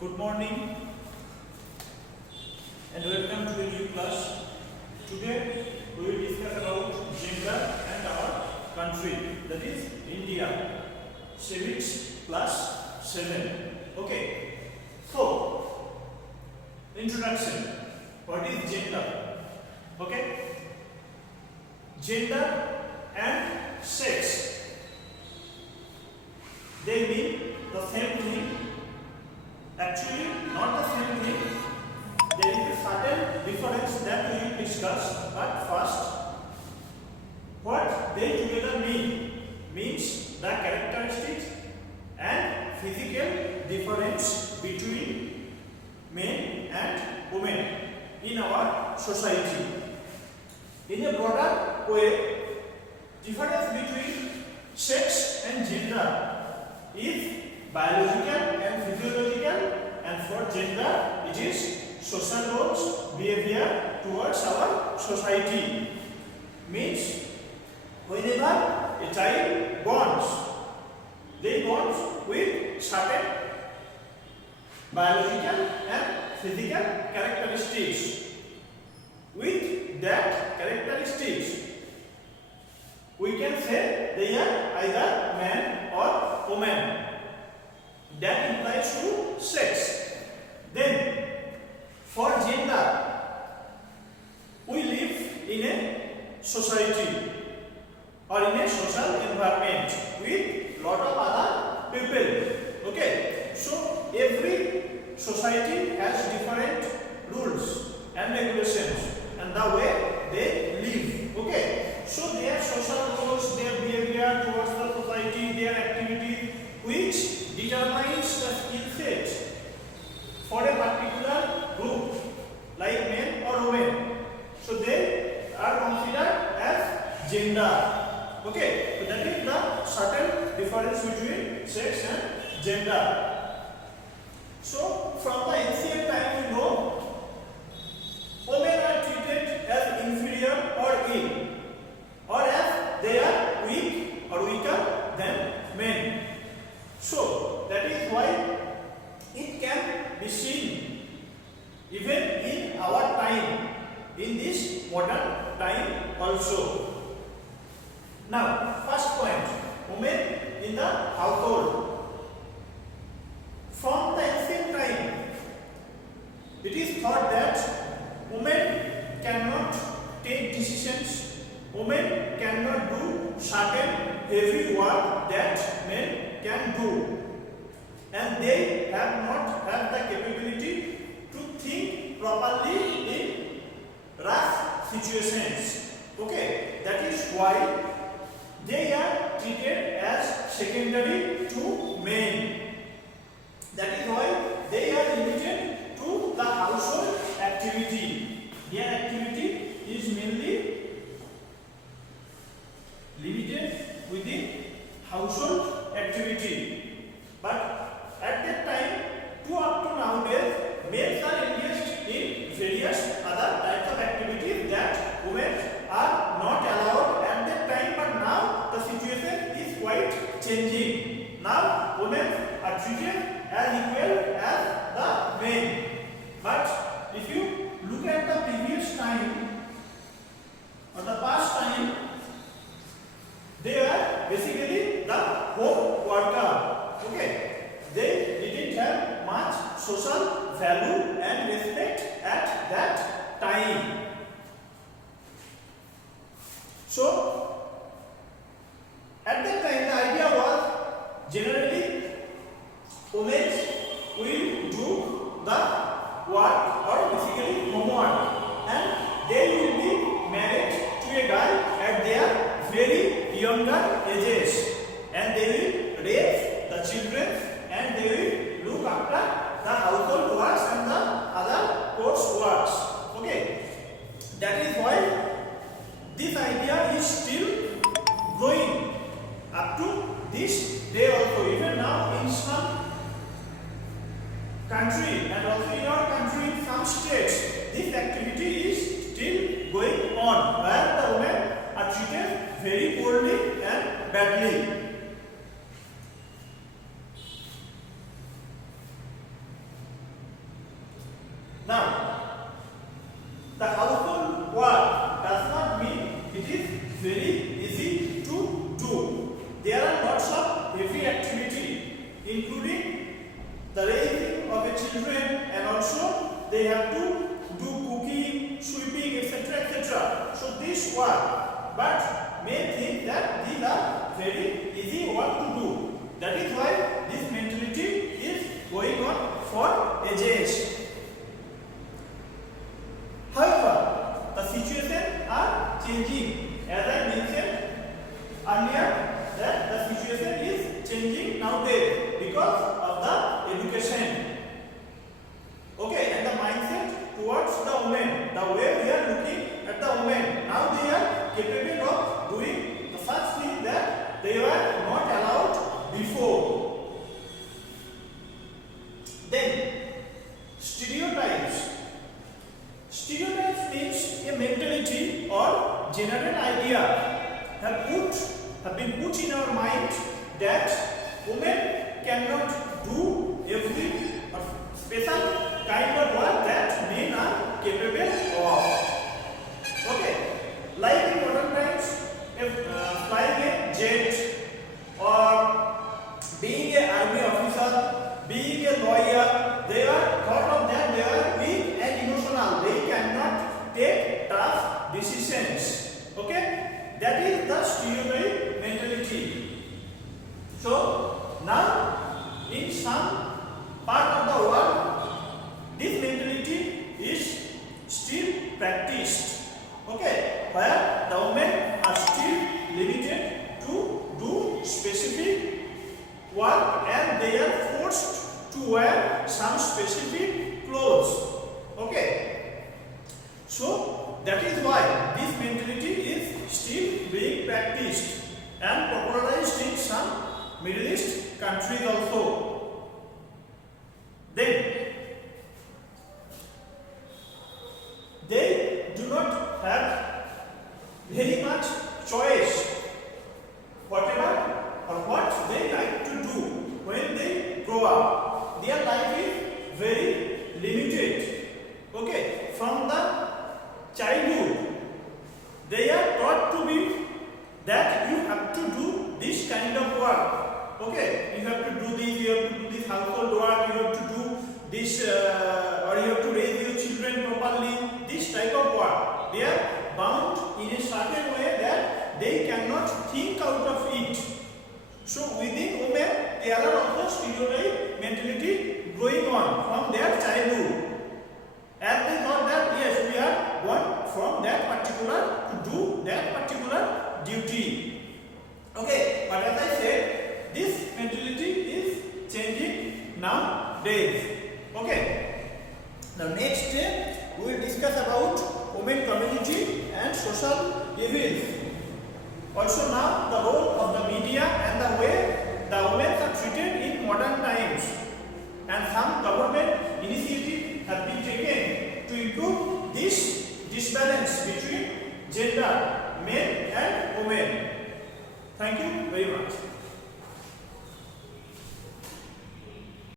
Good morning and welcome to a new class. Today we will discuss about gender and our country, that is India. Civics class 7. Okay. So, introduction. What is gender? Okay. Gender and sex, they mean the same thing. Actually, not the same thing. There is a certain difference that we will discuss. But first, what they together means the characteristics and physical difference between men and women in our society. In a broader way, difference between sex and gender is biological and physiological, and for gender it is social roles, behavior towards our society. Means whenever a child bonds, they bond with certain biological and physical characteristics. With that characteristics, we can say they are either man or woman. That implies to sex. Then, for gender, we live in a society or in a social environment with lot of other people. Okay, so every society has different rules and regulations and the way they live. Okay, so their social roles, their behavior towards the society, their activities, which determines the skill set for a particular group, like men or women. So they are considered as gender. Okay, so that is the certain difference between sex and gender. So from the ancient time, you know, women are treated as inferior or ill, or as they are weak or weaker than men. So that is why it can be seen even in our time, in this modern time also. Now, first point, women in the household. From the ancient time, it is thought that women cannot take decisions, women cannot do certain heavy work that men can do, and they have not had the capability to think properly in rough situations. Okay, that is why they are treated as secondary to men. That is why they are limited to the household activity. Their activity is mainly limited within household activity. But at that time, to up to nowadays, males are engaged in various other types of activities that women are not allowed at that time. But now the situation is quite changing. Now women are treated as equal as the men. But if you look at the previous time or the past time, they are basically the home worker. Okay, they didn't have much social value and respect at that time. So, at that time, the idea was generally women will do the work or basically homework, and they will be married to a guy at their very younger ages, and they will raise the children and they will look after the household works and the other course works. Okay, that is why this idea is still going up to this day also. Even now in some country and also in our country, in some states, this activity is still going on, where the women are treated very poorly and badly. that the situation is changing nowadays because of the education. Okay, and the mindset towards the women, the way we are looking at the women, now they are capable of doing such things that they were not allowed before. Then stereotypes. Stereotypes means a mentality or general idea have been put in our mind that women cannot do every special kind of work that men are capable of. Okay, like in modern times, if flying a jet or being an army officer, being a lawyer, they are thought of that they are weak and emotional. They cannot take tough decisions. Okay, that is the stereotype mentality. So now in some part of the world, this mentality is still practiced. Okay, where the women are still limited to do specific work and they are forced to wear some specific clothes. Okay, so that is why this mentality is still being practiced and popularized in some Middle East countries also. Then they do not have very much choice whatever or what they like to do when they grow up. Their life is very limited. Okay, from the childhood they are taught to be that you have to do this kind of work. Okay, you have to do this, you have to do this household work, you have to do this or you have to raise your children properly, this type of work. They are bound in a certain way that they cannot think out of it. So within women there are also stereotype mentality going on from their childhood. As they thought that yes, we are born from that particular to do that particular duty. Okay, but as I said, this mentality is changing nowadays. Okay, the next day we will discuss about women community and social evils. Also now the role of the media and the way the women are treated in modern times, and some government initiatives have been taken to improve this disbalance between gender, men and women. Thank you very much.